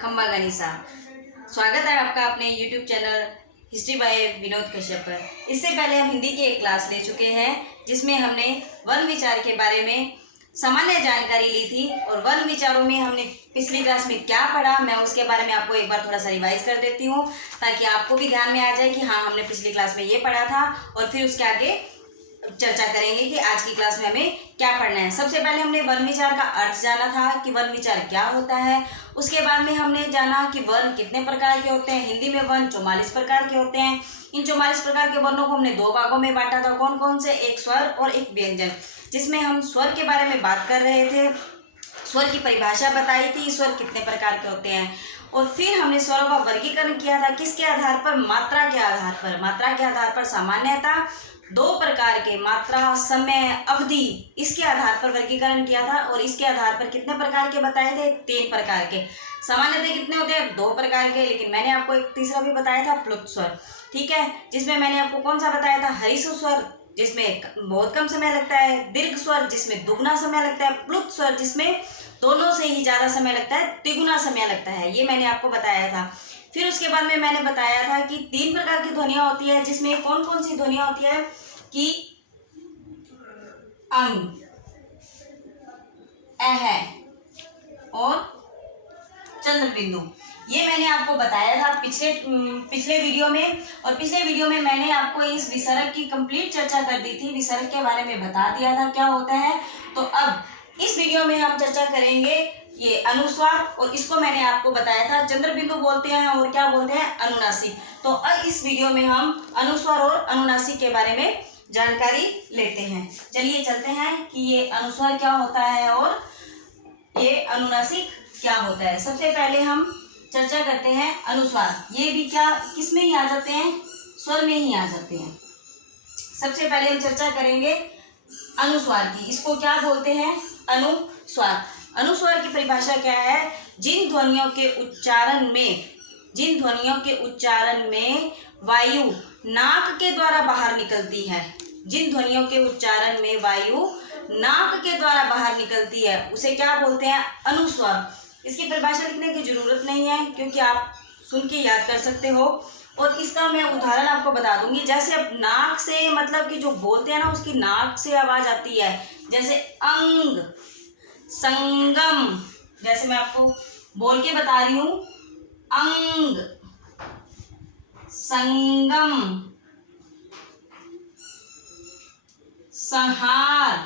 खम्बा गनीसा। स्वागत है आपका अपने YouTube channel history by Vinod Kashyap पर। इससे पहले हम हिंदी की एक क्लास ले चुके हैं जिसमें हमने वन विचार के बारे में सामान्य जानकारी ली थी और वन विचारों में हमने पिछली क्लास में क्या पढ़ा मैं उसके बारे में आपको एक बार थोड़ा सा रिवाइज कर देती हूँ ताकि आपको भी ध्यान में आ जाए कि हाँ हमने पिछली क्लास में ये पढ़ा था और फिर उसके आगे चर्चा करेंगे कि आज की क्लास में हमें क्या पढ़ना है। सबसे पहले हमने वन विचार का अर्थ जाना था कि वन विचार क्या होता है। उसके बाद में हमने जाना कि वर्ण कितने प्रकार के होते हैं। हिंदी में वर्ण 44 प्रकार के होते हैं। इन 44 प्रकार के वर्णों को हमने दो भागों में बांटा था। कौन कौन से? एक स्वर और एक व्यंजन, जिसमें हम स्वर के बारे में बात कर रहे थे। स्वर की परिभाषा बताई थी, स्वर कितने प्रकार के होते हैं और फिर हमने स्वरों का वर्गीकरण किया था। किसके आधार पर? मात्रा के आधार पर। मात्रा के आधार पर सामान्यतः दो प्रकार के, मात्रा, समय, अवधि, इसके आधार पर वर्गीकरण किया था और इसके आधार पर कितने प्रकार के बताए थे? 3 प्रकार के। सामान्यतः कितने होते हैं? 2 प्रकार के, लेकिन मैंने आपको एक तीसरा भी बताया था, प्लुत स्वर। ठीक है, जिसमें मैंने आपको कौन सा बताया था? हरिसु स्वर, जिसमें बहुत कम समय लगता है। दीर्घ स्वर, जिसमें दुगना समय लगता है। प्लुत स्वर, जिसमें दोनों से ही ज्यादा समय लगता है, तिगुना समय लगता है। ये मैंने आपको बताया था। फिर उसके बाद में मैंने बताया था कि 3 प्रकार की ध्वनियां होती है, जिसमें कौन कौन सी ध्वनियां होती है कि अंग, अह और चंद्र बिंदु। ये मैंने आपको बताया था पिछले वीडियो में। और पिछले वीडियो में मैंने आपको इस विसर्ग की कंप्लीट चर्चा कर दी थी, विसर्ग के बारे में बता दिया था क्या होता है। तो अब इस वीडियो में हम चर्चा करेंगे ये अनुस्वार, और इसको मैंने आपको बताया था चंद्र बिंदु बोलते हैं और क्या बोलते हैं? अनुनासिक। तो अब इस वीडियो में हम अनुस्वार और अनुनासिक के बारे में जानकारी लेते हैं। चलिए चलते हैं कि ये अनुस्वार क्या होता है और ये अनुनासिक क्या होता है। सबसे पहले हम चर्चा करते हैं अनुस्वार। ये भी क्या किस में ही आ जाते हैं? स्वर में ही आ जाते हैं। सबसे पहले हम चर्चा करेंगे अनुस्वार की। इसको क्या बोलते हैं? अनुस्वार। अनुस्वार की परिभाषा क्या है? जिन ध्वनियों के उच्चारण में वायु नाक के द्वारा बाहर निकलती है, जिन ध्वनियों के उच्चारण में वायु नाक के द्वारा बाहर निकलती है, उसे क्या बोलते हैं? अनुस्वार। इसकी परिभाषा लिखने की जरूरत नहीं है क्योंकि आप सुन के याद कर सकते हो। और इसका मैं उदाहरण आपको बता दूंगी। जैसे अब नाक से मतलब कि जो बोलते हैं ना, उसकी नाक से आवाज आती है। जैसे अंग, संगम, जैसे मैं आपको बोल के बता रही हूं, अंग, संगम, संहार।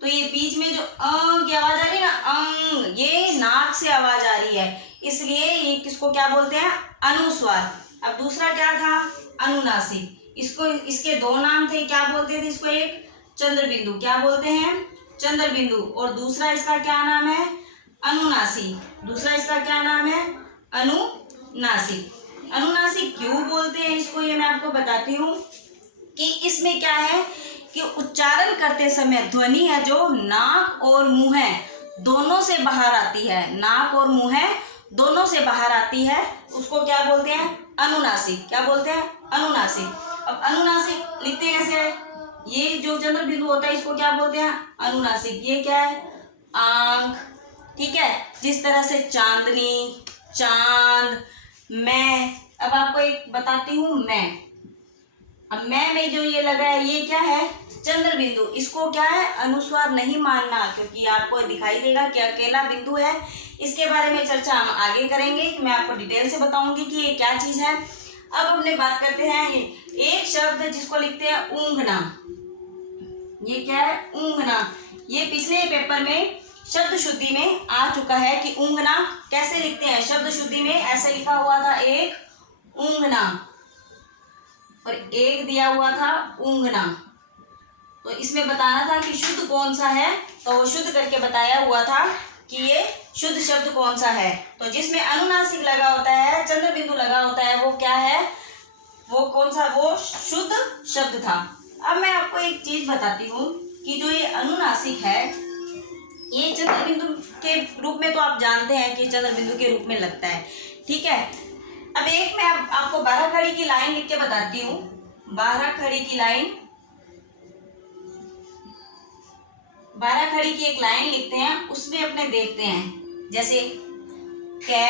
तो ये बीच में जो अंग की आवाज आ रही है ना, अंग, ये नाक से आवाज आ रही है, इसलिए ये किसको क्या बोलते हैं? अनुस्वार। अब दूसरा क्या था? अनुनासिक। इसको इसके 2 नाम थे, क्या बोलते थे इसको? एक चंद्र बिंदु, क्या बोलते हैं? चंद्र बिंदु। और दूसरा इसका क्या नाम है? अनुनासिक। दूसरा इसका क्या नाम है? अनुनासिक। अनुनासिक क्यों बोलते हैं इसको, ये मैं आपको बताती हूँ कि इसमें क्या है कि उच्चारण करते समय ध्वनि है जो नाक और मुंह दोनों से बाहर आती है, नाक और मुंह दोनों से बाहर आती है, उसको क्या बोलते हैं? अनुनासिक। क्या बोलते हैं? अनुनासिक। अब अनुनासिक लिखते कैसे है? ये जो चंद्र बिंदु होता है इसको क्या बोलते हैं? अनुनासिक। ये क्या है? आंख। ठीक है, जिस तरह से चांदनी, चांद, मैं। अब आपको एक बताती हूं, मैं। अब मैं में जो ये लगा है ये क्या है? चंद्र बिंदु। इसको क्या है? अनुस्वार नहीं मानना, क्योंकि आपको दिखाई देगा कि अकेला बिंदु है। इसके बारे में चर्चा हम आगे करेंगे, मैं आपको डिटेल से बताऊंगी कि ये क्या चीज है। अब हमने बात करते हैं एक शब्द जिसको लिखते हैं ऊंघना। ये क्या है? ऊंघना। ये पिछले पेपर में शब्द शुद्धि में आ चुका है कि ऊंघना कैसे लिखते हैं। शब्द शुद्धि में ऐसे लिखा हुआ था, एक ऊंघना और एक दिया हुआ था ऊंघना। तो इसमें बताना था कि शुद्ध कौन सा है, तो वो शुद्ध करके बताया हुआ था कि ये शुद्ध शब्द कौन सा है। तो जिसमें अनुनासिक लगा होता है, चंद्र बिंदु लगा होता है, वो क्या है? वो कौन सा? वो शुद्ध शब्द था। अब मैं आपको एक चीज बताती हूँ कि जो ये अनुनासिक है, ये चंद्र बिंदु के रूप में तो आप जानते हैं कि चंद्र बिंदु के रूप में लगता है। ठीक है, अब एक मैं आपको 12 खड़ी की लाइन लिख के बताती हूँ। 12 खड़ी की लाइन, 12 खड़ी की एक लाइन लिखते हैं, उसमें अपने देखते हैं। जैसे कै,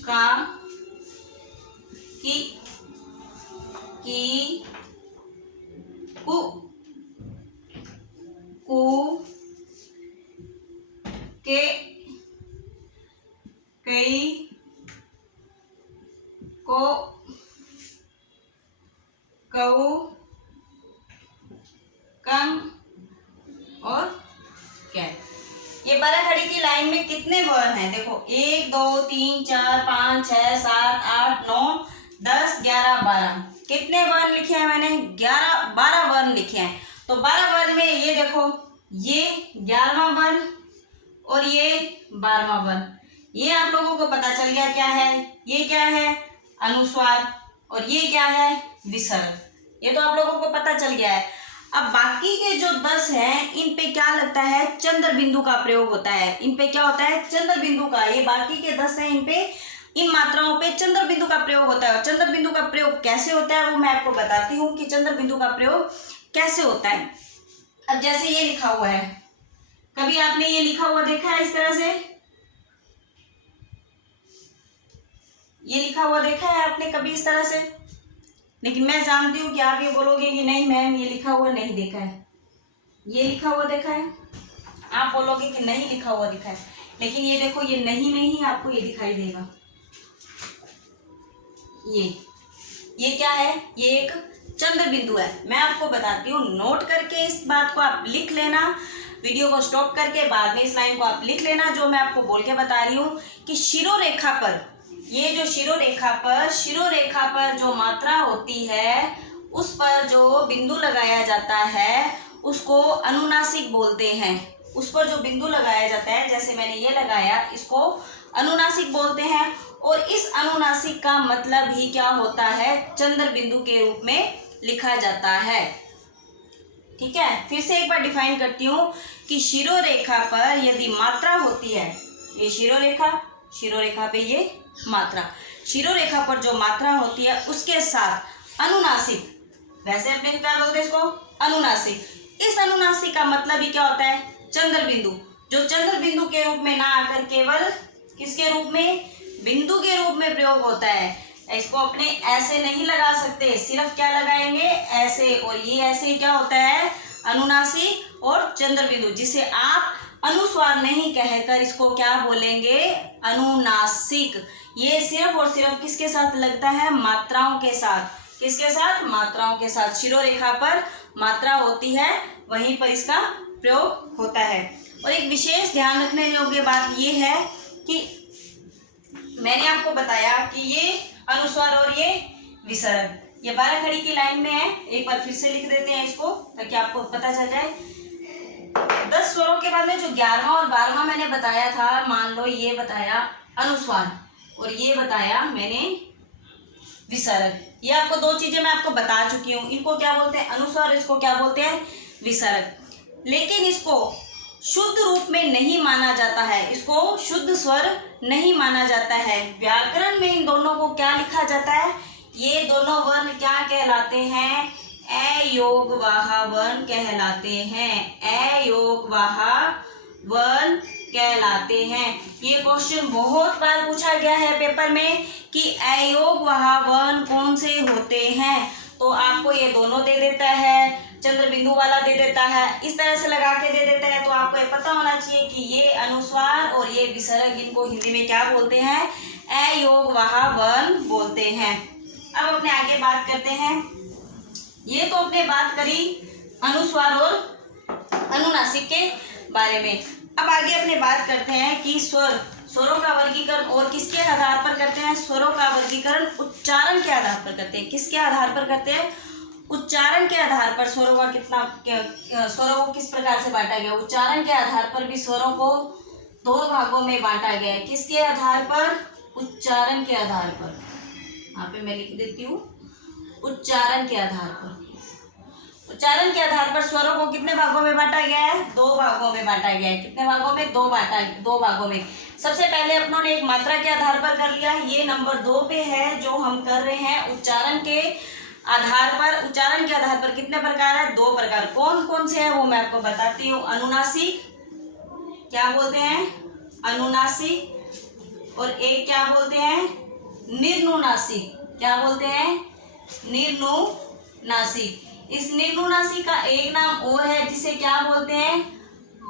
का, की, कु, के, कई, को, कऊ, कम और कै। ये 12 खड़ी की लाइन में कितने वर्ण हैं? देखो 1 2 3 4 5 6 7 8 9 10 11 12। कितने वर्ण लिखे हैं मैंने? 12 वर्ण लिखे हैं। तो 12 वर्ण में ये देखो, ये 11वां वर्ण और ये 12वां वर्ण। ये आप लोगों को पता चल गया क्या है। ये क्या है? अनुस्वार। और ये क्या है? विसर्ग। ये तो आप लोगों को पता चल गया है। अब बाकी के जो 10 हैं, इन पे क्या लगता है? चंद्र बिंदु का प्रयोग होता है। इन पे क्या होता है? चंद्र बिंदु का। ये बाकी के 10 हैं, इन पे, इन मात्राओं पे चंद्र बिंदु का प्रयोग होता है। और चंद्र बिंदु का प्रयोग कैसे होता है वो मैं आपको बताती हूँ कि चंद्र बिंदु का प्रयोग कैसे होता है। अब जैसे ये लिखा हुआ है, कभी आपने ये लिखा हुआ देखा है इस तरह से? ये लिखा हुआ देखा है आपने कभी इस तरह से? लेकिन मैं जानती हूँ कि आप ये बोलोगे कि नहीं मैम, ये लिखा हुआ नहीं देखा है। ये लिखा हुआ देखा है? आप बोलोगे कि नहीं लिखा हुआ दिखा है। लेकिन ये देखो, ये नहीं आपको ये दिखाई देगा। ये क्या है? ये एक चंद्र बिंदु है। मैं आपको बताती हूँ, नोट करके इस बात को आप लिख लेना। वीडियो को स्टॉप करके बाद में इस लाइन को आप लिख लेना, जो मैं आपको बोल के बता रही हूँ कि शिरोरेखा पर, ये जो शिरोरेखा पर जो मात्रा होती है, उस पर जो बिंदु लगाया जाता है उसको अनुनासिक बोलते हैं। उस पर जो बिंदु लगाया जाता है, जैसे मैंने ये लगाया, इसको अनुनासिक बोलते हैं। और इस अनुनासिक का मतलब ही क्या होता है? चंद्र बिंदु के रूप में लिखा जाता है। ठीक है, फिर से एक बार डिफाइन करती हूँ कि शिरोरेखा पर यदि मात्रा होती है, ये शिरोरेखा पे ये मात्रा, शिरोरेखा पर जो मात्रा होती है उसके साथ अनुनासिक, वैसे अपने क्या बोलते हैं इसको? अनुनासिक। इस अनुनासिक का मतलब ही क्या होता है? चंद्र बिंदु। जो चंद्र बिंदु के रूप में ना आकर केवल किसके रूप में? बिंदु के रूप में प्रयोग होता है। इसको अपने ऐसे नहीं लगा सकते, सिर्फ क्या लगाएंगे? ऐसे। और ये ऐसे क्या होता है? अनुनासिक और चंद्र बिंदु, जिसे आप अनुस्वार नहीं कहकर इसको क्या बोलेंगे? अनुनासिक। ये सिर्फ और सिर्फ किसके साथ लगता है? मात्राओं के साथ। किसके साथ? मात्राओं के साथ। शिरोरेखा पर मात्रा होती है, वहीं पर इसका प्रयोग होता है। और एक विशेष ध्यान रखने योग्य बात ये है कि मैंने आपको बताया कि ये अनुस्वार और ये विसर्ग, ये 12 खड़ी की लाइन में है। एक बार फिर से लिख देते हैं इसको, ताकि आपको पता चल जाए। 10 स्वरों के बाद में जो 11वां और 12वां मैंने बताया था, मान लो ये बताया अनुस्वार और ये बताया मैंने विसर्ग। ये आपको दो चीजें मैं आपको बता चुकी हूँ। इनको क्या बोलते हैं? अनुस्वार। इसको क्या बोलते हैं? विसर्ग। लेकिन इसको शुद्ध रूप में नहीं माना जाता है, इसको शुद्ध स्वर नहीं माना जाता है। व्याकरण में इन दोनों को क्या लिखा जाता है? ये दोनों वर्ण क्या कहलाते हैं? अयोगवाह वर्ण कहलाते हैं। अयोगवाह वर्ण कहलाते हैं। ये क्वेश्चन बहुत बार पूछा गया है पेपर में कि अयोगवाह वर्ण कौन से होते हैं। तो आपको ये दोनों दे देता है, चंद्र बिंदु वाला दे देता है, इस तरह से लगा के दे देता है। तो आपको ये पता होना चाहिए कि ये अनुस्वार और ये विसर्ग, इनको हिंदी में क्या बोलते हैं? अयोगवाह वर्ण बोलते हैं। अब अपने आगे बात करते हैं। ये तो अपने बात करी अनुस्वार और अनुनासिक के बारे में। अब आगे अपने बात करते हैं कि स्वरों का वर्गीकरण और किसके आधार पर करते हैं? स्वरों का वर्गीकरण उच्चारण के आधार पर करते हैं। किसके आधार पर करते हैं? उच्चारण के आधार पर। स्वरों को किस प्रकार से बांटा गया? उच्चारण के आधार पर भी स्वरों को 2 भागों में बांटा गया है। किसके आधार पर? उच्चारण के आधार पर। यहाँ पे मैं लिख देती हूँ, उच्चारण के आधार पर। उच्चारण के आधार पर स्वरों को कितने भागों में बांटा गया है? 2 भागों में बांटा गया है। कितने भागों में? 2 भागों में। सबसे पहले अपनों ने एक मात्रा के आधार पर कर लिया, ये नंबर 2 पे है जो हम कर रहे हैं उच्चारण के आधार पर। उच्चारण के आधार पर कितने प्रकार है? 2 प्रकार। कौन कौन से हैं वो मैं आपको बताती हूँ। अनुनासिक, क्या बोलते हैं? अनुनासिक और एक क्या बोलते हैं, निर्नुनासिक। क्या बोलते हैं, निर्नुनासिक। इस निर्नुनासिक का एक नाम और है जिसे क्या बोलते हैं,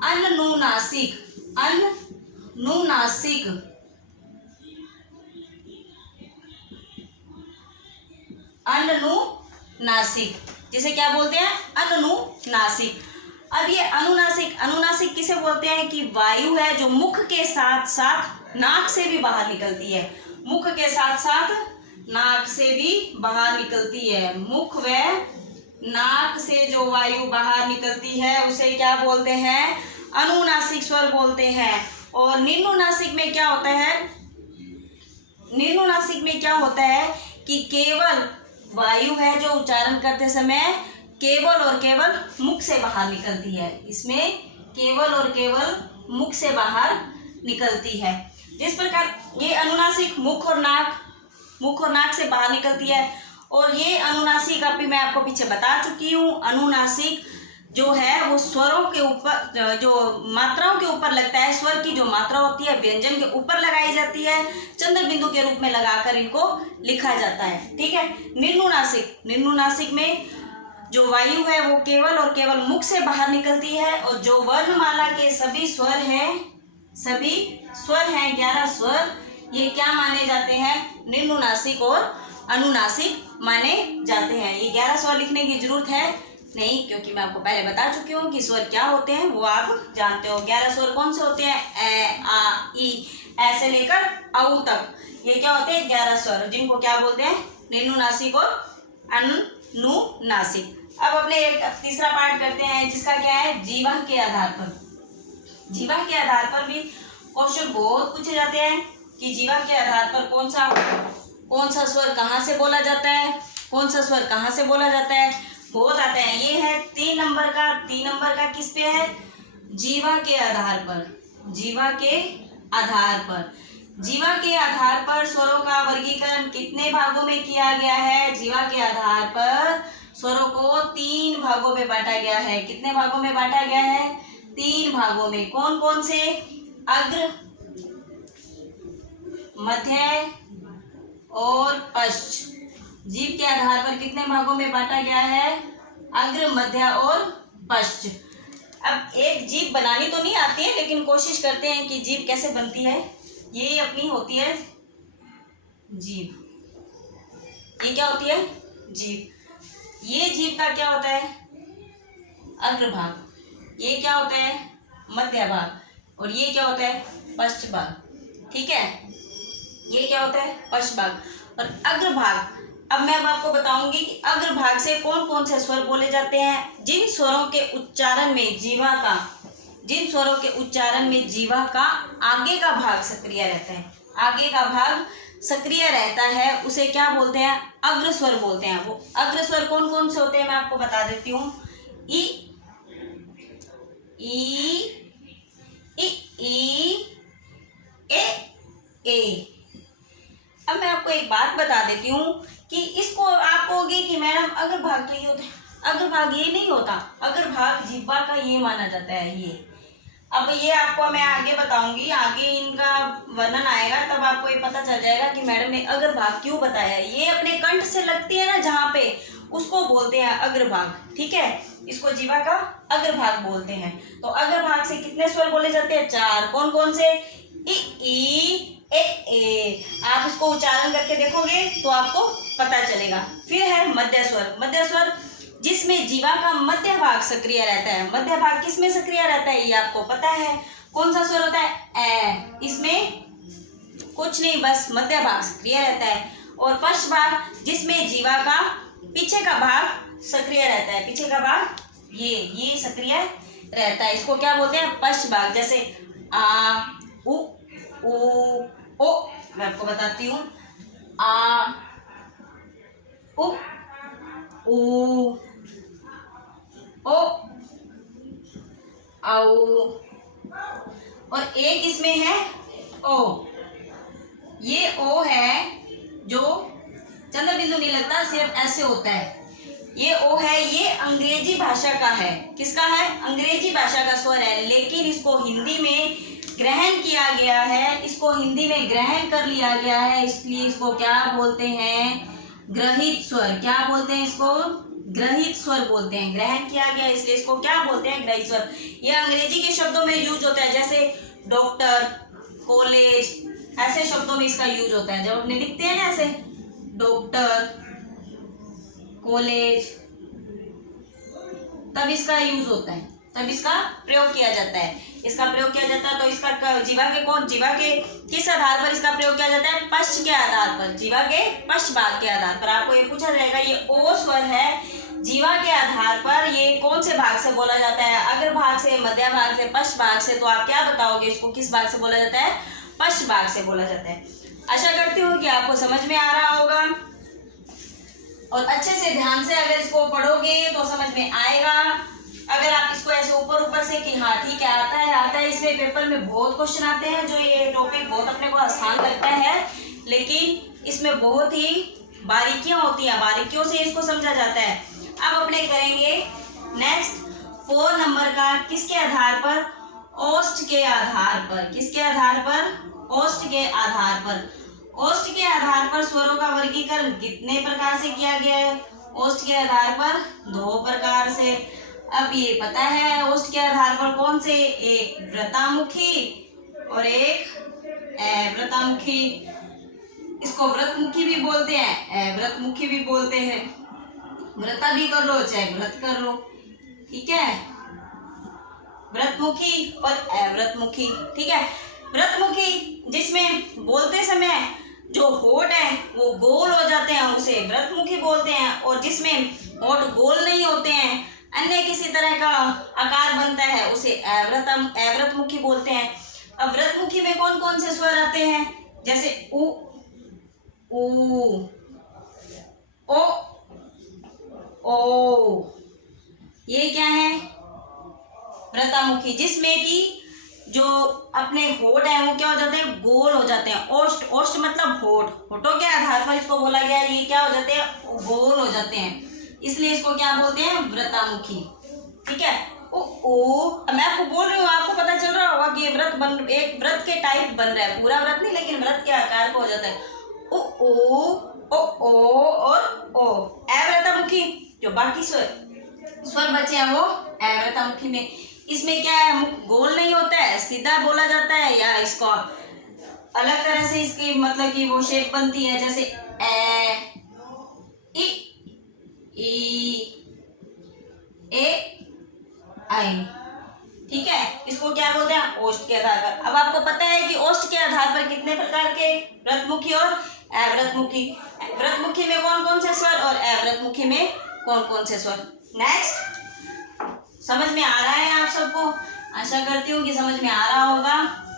अनुनासिक। अनुनासिक, अनुनासिक जिसे क्या बोलते हैं, अनुनासिक। अब ये अनुनासिक, अनुनासिक किसे बोलते हैं कि वायु है जो मुख के साथ साथ नाक से भी बाहर निकलती है। मुख के साथ साथ नाक से भी बाहर निकलती है। मुख व नाक से जो वायु बाहर निकलती है उसे क्या बोलते हैं, अनुनासिक स्वर बोलते हैं। और निर्नुनासिक में क्या होता है, निर्नुनासिक में क्या होता है कि केवल वायु है जो उच्चारण करते समय केवल और केवल मुख से बाहर निकलती है। इसमें केवल और केवल मुख से बाहर निकलती है। जिस प्रकार ये अनुनासिक मुख और नाक से बाहर निकलती है। और ये अनुनासिक अभी मैं आपको पीछे बता चुकी हूँ। अनुनासिक जो है वो स्वरों के ऊपर, जो मात्राओं के ऊपर लगता है। स्वर की जो मात्रा होती है व्यंजन के ऊपर लगाई जाती है, चंद्र बिंदु के रूप में लगाकर इनको लिखा जाता है। ठीक है। निर्नुनासिक, निर्नुनासिक में जो वायु है वो केवल और केवल मुख से बाहर निकलती है। और जो वर्णमाला के सभी स्वर हैं 11 स्वर, ये क्या माने जाते हैं, निर्नुनासिक और अनुनासिक माने जाते हैं। ये 11 स्वर लिखने की जरूरत है नहीं, क्योंकि मैं आपको पहले बता चुकी हूँ कि स्वर क्या होते हैं, वो आप जानते हो। 11 स्वर कौन से होते हैं, ए, आ, ई, ऐसे लेकर औ तक। ये क्या होते हैं, 11 स्वर, जिनको क्या बोलते हैं, निर्नुनासिक और अनुनासिक। अब अपने एक तीसरा पार्ट करते हैं जिसका क्या है, जीवा के आधार पर। जीवा के आधार पर भी क्वेश्चन बहुत पूछे जाते हैं कि जीवा के आधार पर कौन सा स्वर कहाँ से बोला जाता है, कौन सा स्वर कहाँ से बोला जाता है, बहुत आते हैं। ये है 3 नंबर का किस पे है, जीवा के आधार पर। जीवा के आधार पर, जीवा के आधार पर स्वरों का वर्गीकरण कितने भागों में किया गया है, जीवा के आधार पर स्वरों को 3 भागों में बांटा गया है। कितने भागों में बांटा गया है, 3 भागों में। कौन कौन से, अग्र, मध्य और पश्च। जीव के आधार पर कितने भागों में बांटा गया है, अग्र, मध्य और पश्च। अब एक जीभ बनानी तो नहीं आती है, लेकिन कोशिश करते हैं कि जीभ कैसे बनती है। ये अपनी होती है जीभ। ये क्या होती है, जीभ। ये जीभ का क्या होता है, अग्रभाग। ये क्या होता है, मध्य भाग। और ये क्या होता है, पश्च भाग। ठीक है, ये क्या होता है, पश्च भाग। और अग्रभाग, अब मैं आपको बताऊंगी कि अग्रभाग से कौन कौन से स्वर बोले जाते हैं। जिन स्वरों के उच्चारण में जीवा का आगे का भाग सक्रिय रहता है, आगे का भाग सक्रिय रहता है, उसे क्या बोलते हैं, अग्र स्वर बोलते हैं। वो अग्र स्वर कौन कौन से होते हैं मैं आपको बता देती हूँ। ई, ए। अब मैं आपको एक बात बता देती हूँ कि इसको आप कहोगे कि मैडम अग्रभाग तो ये होता है, अग्रभाग ये नहीं होता। अग्रभाग जिह्वा का ये माना जाता है। ये अब ये आपको मैं आगे बताऊंगी, आगे इनका वर्णन आएगा तब आपको ये पता चल जाएगा कि मैडम ने अग्रभाग क्यों बताया। ये अपने कंठ से लगती है ना जहाँ पे, उसको बोलते हैं अग्रभाग। ठीक है, इसको जीवा का अग्रभाग बोलते हैं। तो अग्रभाग से कितने स्वर बोले जाते हैं, 4। कौन कौन से, ई, ए। आप इसको उच्चारण करके देखोगे तो आपको पता चलेगा। फिर है मध्य स्वर। मध्य स्वर जिसमें जीवा का मध्य भाग सक्रिय रहता है। मध्य भाग किसमें सक्रिय रहता है, ये आपको पता है। कौन सा स्वर होता है, ए। इसमें कुछ नहीं, बस मध्य भाग सक्रिय रहता है। और पश्च भाग जिसमें जीवा का पीछे का भाग सक्रिय रहता है। पीछे का भाग ये सक्रिय रहता है। इसको क्या बोलते हैं, पश्च भाग। जैसे आ, उ, ओ। मैं आपको बताती हूँ, आ, उ, ऊ, ओ, औ। और एक इसमें है ओ। ये ओ है जो चंद्र बिंदु नहीं लगता, सिर्फ ऐसे होता है। ये ओ है, ये अंग्रेजी भाषा का है। किसका है, अंग्रेजी भाषा का स्वर है। लेकिन इसको हिंदी में ग्रहण किया गया है, इसको हिंदी में ग्रहण कर लिया गया है, इसलिए इसको क्या बोलते हैं? ग्रहित स्वर। क्या बोलते हैं इसको? ग्रहित स्वर बोलते हैं। ग्रहण किया गया इसलिए इसको क्या बोलते हैं? ग्रहित स्वर। ये अंग्रेजी के शब्दों में यूज होता है, जैसे डॉक्टर, कॉलेज, ऐसे शब्दों में इसका यूज होता है। जब अपने लिखते हैं ना ऐसे डॉक्टर, कॉलेज, तब इसका यूज होता है, तब इसका प्रयोग किया जाता है। इसका प्रयोग किया जाता है तो इसका जीवा के किस आधार पर इसका प्रयोग किया जाता है? पश्च के आधार पर, जीवा के पश्च भाग के आधार पर। आपको ये पूछा जाएगा ये ओ स्वर है, जीवा के आधार पर ये कौन से भाग से बोला जाता है? अग्र भाग से, मध्य भाग से, पश्च भाग से। तो आप क्या बताओगे इसको किस भाग से बोला जाता है? पश्च भाग से बोला जाता है। आशा करती हूँ कि आपको समझ में आ रहा होगा और अच्छे से ध्यान से अगर इसको पढ़ोगे तो समझ में आएगा। अगर आप इसको ऐसे ऊपर से कि हाँ ठीक है आता है, इसमें पेपर में बहुत क्वेश्चन आते हैं जो ये टॉपिक बहुत अपने को आसान लगता है, लेकिन इसमें बहुत ही बारीकियां होती हैं, बारीकियों से इसको समझा जाता है। अब अपने करेंगे नेक्स्ट 4 नंबर का, किसके आधार पर? ओष्ठ के आधार पर। किसके आधार पर? ओष्ठ के आधार पर। ओष्ठ के आधार पर स्वरों का वर्गीकरण कितने प्रकार से किया गया है? ओष्ठ के आधार पर 2 प्रकार से। अब ये पता है ओष्ठ के आधार पर कौन से? एक व्रतामुखी और एक अव्रतामुखी। इसको व्रतमुखी भी बोलते हैं, अव्रतमुखी भी बोलते हैं। व्रता भी कर लो चाहे व्रत कर लो, ठीक है? व्रतमुखी और अव्रतमुखी, ठीक है? व्रतमुखी जिसमें बोलते समय जो होठ है वो गोल हो जाते हैं उसे व्रतमुखी बोलते हैं, और जिसमें होठ गोल नहीं होते हैं, अन्य किसी तरह का आकार बनता है, उसे अव्रतमुखी बोलते हैं। अब व्रतमुखी में कौन कौन से स्वर आते हैं? जैसे उ, ओ, ओ, ये क्या है? व्रतामुखी, जिसमें कि जो अपने होठ है वो क्या हो जाते हैं? गोल हो जाते हैं। ओष्ठ, ओष्ठ मतलब होठ, होठों के आधार पर इसको बोला गया है, ये क्या हो जाते हैं? गोल हो जाते हैं, इसलिए इसको क्या बोलते हैं? व्रतामुखी, ठीक है? मैं आपको बोल रही हूँ, आपको पता चल रहा होगा कि एक व्रत के टाइप बन रहा है, पूरा व्रत नहीं लेकिन व्रत के आकार को हो जाता है। ओ और ओ। अव्रतामुखी जो बाकी स्वर बचे हैं वो अव्रतामुखी में। इसमें क्या है? मुख गोल नहीं होता है, सीधा बोला जाता है, या इसको अलग तरह से इसकी मतलब कि वो शेप बनती है, जैसे ए, ए, आई, ठीक है? इसको क्या बोलते हैं? ओष्ठ के आधार पर। अब आपको पता है कि ओष्ठ के आधार पर कितने प्रकार के व्रतमुखी और अव्रतमुखी। व्रतमुखी में कौन कौन से स्वर और अव्रतमुखी में कौन कौन से स्वर? नेक्स्ट, समझ में आ रहा है आप सबको? आशा करती हूँ कि समझ में आ रहा होगा।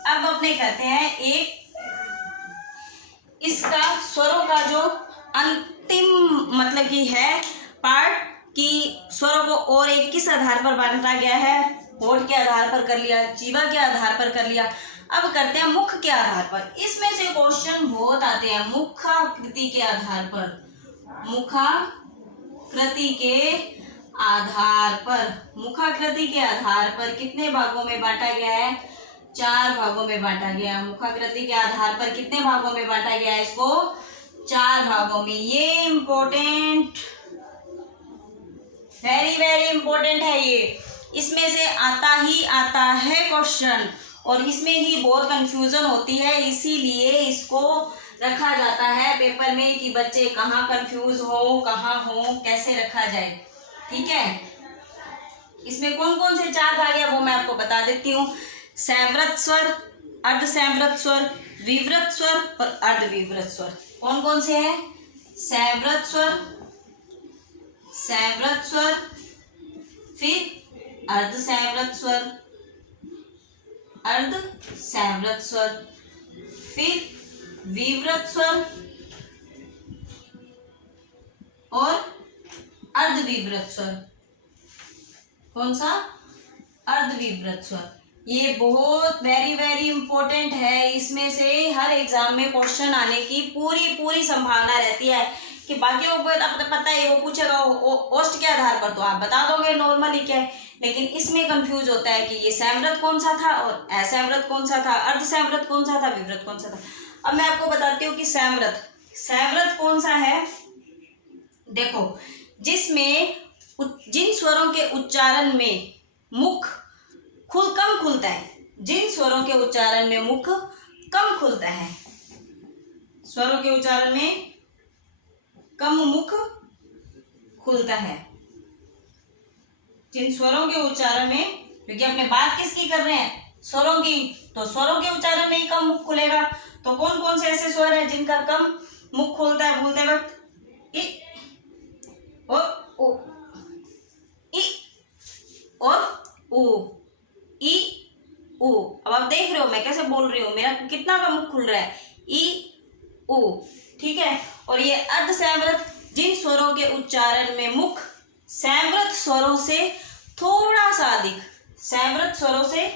अब अपने करते हैं एक इसका स्वरों का जो अंतिम मतलब की है पार्ट कि स्वरों को और एक किस आधार पर बांटा गया है? होठ के आधार पर कर लिया, जीवा के आधार पर कर लिया। अब करते हैं मुख के आधार पर। इसमें से क्वेश्चन बहुत आते हैं मुखाकृति के आधार पर। मुखाकृति के आधार पर, मुखाकृति के आधार पर कितने भागों में बांटा गया है? 4 भागों में बांटा गया। मुखाकृति के आधार पर कितने भागों में बांटा गया है? इसको 4 भागों में। ये इम्पोर्टेंट, वेरी इंपॉर्टेंट है ये। इसमें से आता है क्वेश्चन, और इसमें ही बहुत कंफ्यूजन होती है, इसीलिए इसको रखा जाता है पेपर में कि बच्चे कहाँ कंफ्यूज हो, कहाँ हो, कैसे रखा जाए, ठीक है? इसमें कौन कौन से 4 भाग है वो मैं आपको बता देती हूँ। संवृत स्वर, अर्धसंवृत स्वर, विवृत स्वर और अर्धविवृत स्वर। कौन कौन से हैं? संवृत स्वर, फिर अर्धसंवृत स्वर, फिर विवृत स्वर और अर्धविवृत स्वर। कौन सा? अर्धविवृत स्वर। ये बहुत वेरी इंपॉर्टेंट है। इसमें से हर एग्जाम में क्वेश्चन आने की पूरी संभावना रहती है कि बाकी को पता है वो पूछेगा ओष्ठ के आधार पर, तो आप बता दोगे नॉर्मली क्या है, लेकिन इसमें कंफ्यूज होता है कि ये सैमव्रत कौन सा था और असैमव्रत कौन सा था, अर्धसैमव्रत कौन सा था, विव्रत कौन सा था। अब मैं आपको बताती हूँ कि सैमव्रत कौन सा है। देखो, जिसमें जिन स्वरों के उच्चारण में मुख कम खुलता है, जिन स्वरों के उच्चारण में मुख कम खुलता है, स्वरों के उच्चारण में कम मुख खुलता है, जिन स्वरों के उच्चारण में, क्योंकि अपने बात किसकी कर रहे हैं, स्वरों की, तो स्वरों के उच्चारण में ही कम मुख खुलेगा। तो कौन कौन से ऐसे स्वर है जिनका कम मुख खुलता है बोलते वक्त? इ और ओ, इ और उ, इ उ। अब आप देख रहे हो मैं कैसे बोल रही हूँ, मेरा कितना का मुख खुल रहा है, इ उ, ठीक है। और ये अर्धसैमव्रत, जिन स्वरों के उच्चारण में मुख सैमव्रत स्वरों से थोड़ा सा अधिक, सैमव्रत स्वरों से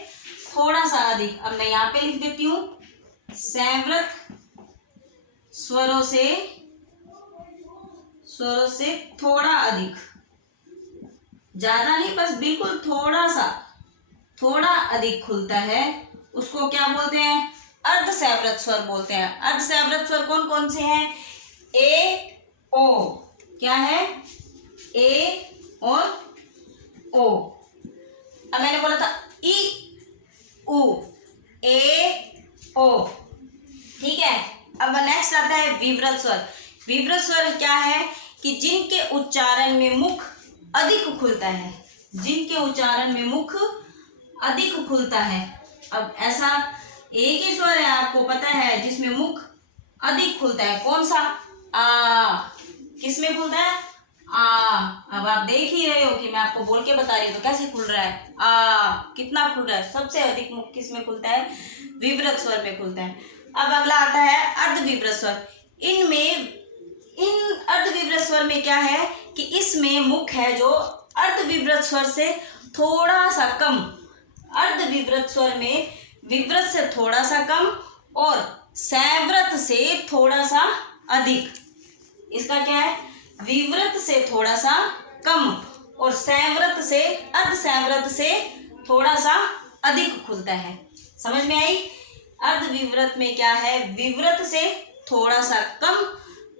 थोड़ा सा अधिक। अब मैं यहाँ पे लिख देती हूँ, सैमव्रत स्वरों से थोड़ा अधिक, ज्यादा नहीं, बस बिल्कुल थोड़ा अधिक खुलता है, उसको क्या बोलते हैं? अर्धसैमव्रत स्वर बोलते हैं। अर्धसैमव्रत स्वर कौन कौन से हैं? ए, ओ, क्या है? ए और ओ। अब मैंने बोला था इ, उ, ए, ओ, ठीक है। अब नेक्स्ट आता है विव्रत स्वर। विव्रत स्वर क्या है कि जिनके उच्चारण में मुख अधिक खुलता है, जिनके उच्चारण में मुख अधिक खुलता है। अब ऐसा एक ही स्वर है, आपको पता है, जिसमें मुख अधिक खुलता है, कौन सा? आ। किसमें खुलता है? आ। अब आप देख ही रहे हो कि मैं आपको बोल के बता रही हूँ तो कैसे खुल रहा है, आ, कितना खुल रहा है। सबसे अधिक मुख किसमें खुलता है? विव्रत स्वर में खुलता है। अब अगला आता है अर्धविव्रत स्वर। इन अर्धविव्रत स्वर में क्या है कि इसमें मुख है जो अर्धविव्रत स्वर से थोड़ा सा कम, अर्धविव्रत स्वर में विव्रत से थोड़ा सा कम और सैमव्रत से थोड़ा सा अधिक। इसका क्या है? विव्रत से थोड़ा सा कम और सैमव्रत से, अर्धसैमव्रत से थोड़ा सा अधिक खुलता है। समझ में आई? अर्धविव्रत में क्या है? विव्रत से थोड़ा सा कम,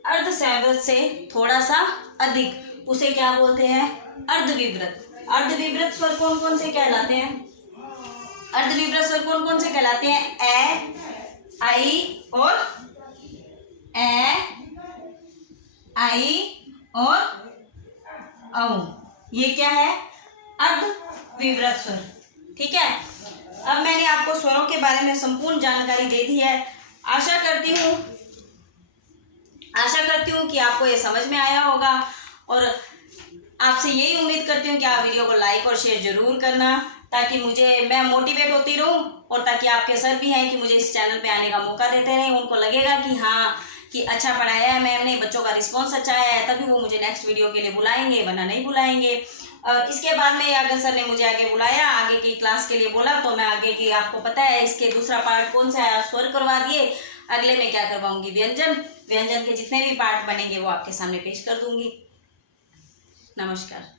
अर्धसैमव्रत से थोड़ा सा अधिक, उसे क्या बोलते हैं? अर्धविव्रत। अर्धविव्रत स्वर कौन कौन से कहलाते हैं? अर्धविव्रत स्वर कौन कौन से कहलाते हैं? ए, आई और ए, आई और औ। ये क्या है? अर्धविव्रत स्वर, ठीक है। अब मैंने आपको स्वरों के बारे में संपूर्ण जानकारी दे दी है। आशा करती हूँ कि आपको ये समझ में आया होगा और आपसे यही उम्मीद करती हूँ कि आप वीडियो को लाइक और शेयर जरूर करना, ताकि मैं मोटिवेट होती रहूँ और ताकि आपके सर भी हैं कि मुझे इस चैनल पे आने का मौका देते रहें। उनको लगेगा कि हाँ, कि अच्छा पढ़ाया है मैम ने, बच्चों का रिस्पॉन्स अच्छा है, तभी वो मुझे नेक्स्ट वीडियो के लिए बुलाएंगे, वरना नहीं बुलाएंगे। इसके बाद में अगर सर ने मुझे आगे बुलाया, आगे की क्लास के लिए बोला, तो मैं आगे की, आपको पता है इसके दूसरा पार्ट कौन सा है, स्वर करवा दिए, अगले में क्या करवाऊंगी? व्यंजन के जितने भी पार्ट बनेंगे वो आपके सामने पेश कर दूंगी। नमस्कार।